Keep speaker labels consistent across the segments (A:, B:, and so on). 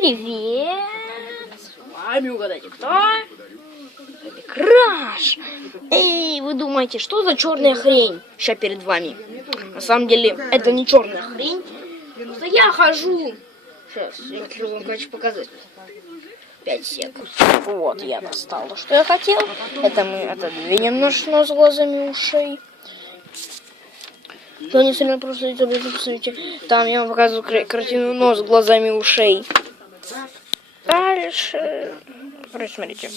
A: Привет! С вами угадайте кто? Это Краш! Эй, вы думаете, что за черная хрень сейчас перед вами? На самом деле, это не черная хрень. Просто я хожу. Сейчас, я хочу вам, короче, показать. Пять секунд. Вот, я достал то, что я хотел. Это мы отодвинем наш нос глазами ушей. Кто не сильно просто это посмотрите. Там я вам показываю картину нос глазами ушей. Дальше. Короче, смотрите.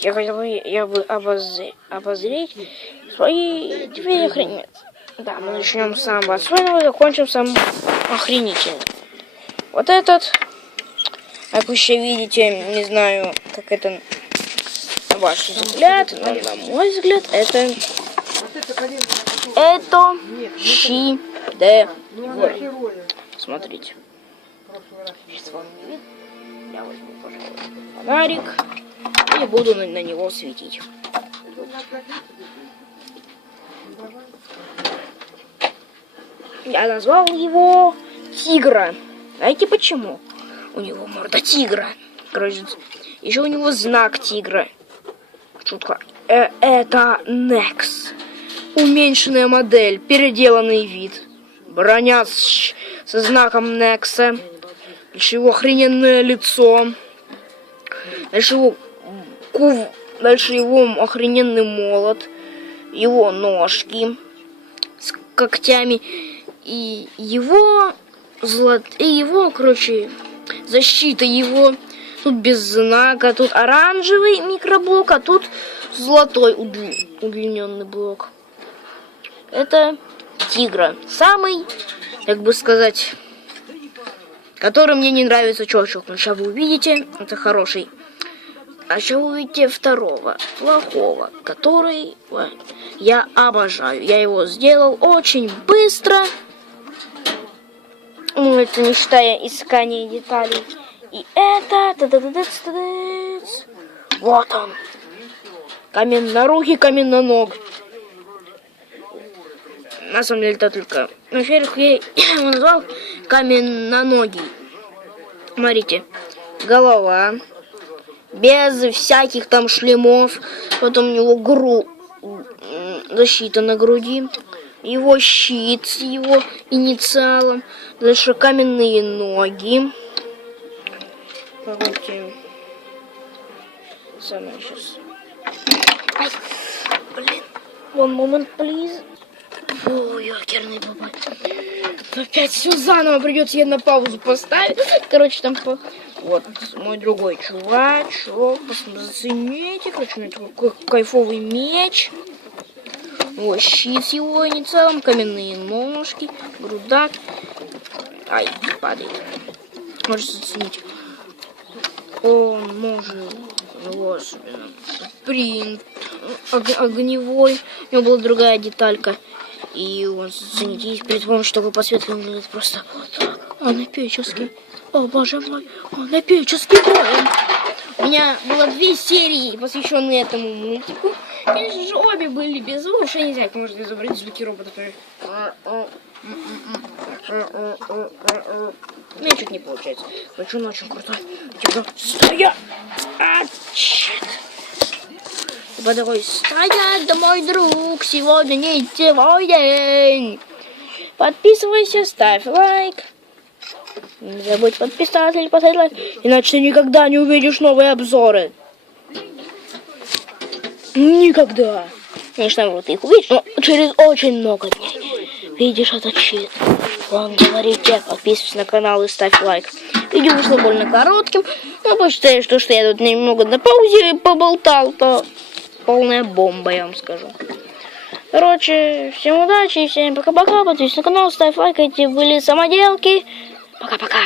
A: Я хотел бы, я бы обозре- обозреть свои две охренеть. Да, мы начнем с самого отстойного и закончим самым охренительным. Вот этот, как вы еще видите, не знаю, как это на ваш взгляд, но на мой взгляд, это это щи де Смотрите. Сейчас вам. Я возьму, пожалуй, фонарик и буду на, на него светить. Я назвал его Тигра. Знаете почему? У него морда тигра. Короче, еще у него знак тигра. Шутка. Э, это Некс. Уменьшенная модель, переделанный вид. Броня с- со знаком Некса. Дальше его охрененное лицо. Дальше его кув... Дальше его охрененный молот. Его ножки с когтями. И его злот... И его, короче, защита его. Тут без знака, тут оранжевый микроблок, а тут золотой удли- удлиненный блок. Это тигра. Самый, как бы сказать, который мне не нравится чёчок. Но сейчас вы увидите, это хороший. А сейчас вы увидите второго, плохого, который я обожаю. Я его сделал очень быстро. Ну, это не считая искания деталей. И это... Вот он. Каменнорукий, каменноног. На самом деле это только... Во-первых, я его назвал каменноногий. Смотрите. Голова. Без всяких там шлемов. Потом у него гру... защита на груди. Его щит с его инициалом. Дальше каменные ноги. Самое сейчас. Ай, блин. One moment, please. Фу, ёкерный бабай. Опять все заново придется я на паузу поставить. Короче, там по... Вот мой другой чувачок. Зацените. Короче, у меня такой ка- кайфовый меч. Вот щит с его инициалом, каменные ножки, грудак. Ай, падает. Можете заценить. Он может его особенно принт ог- огневой. У него была другая деталька. И он и при том, чтобы подсветка выглядит просто вот так. Он эпический. О, боже мой, он эпический воин. У меня было две серии, посвященные этому мультику. Конечно же, обе были без звука. Я не знаю, как можно изобразить звуки робота. У меня чуть не получается. Хочу он очень крутой. Типа, стоять! А, чит. Такой, стоять, да мой друг, сегодня не твой день. Подписывайся, ставь лайк. Не забудь подписаться или поставить лайк, иначе ты никогда не увидишь новые обзоры. Никогда. Конечно, вот их увидишь, но через очень много дней. Видишь этот щит? Он говорит тебе, подписывайся на канал и ставь лайк. Видео вышло больно коротким, но посчитаю, что, что я тут немного на паузе поболтал, то полная бомба, я вам скажу. Короче, всем удачи, всем пока-пока, подписывайся на канал, ставь лайк, эти были самоделки. Пока-пока.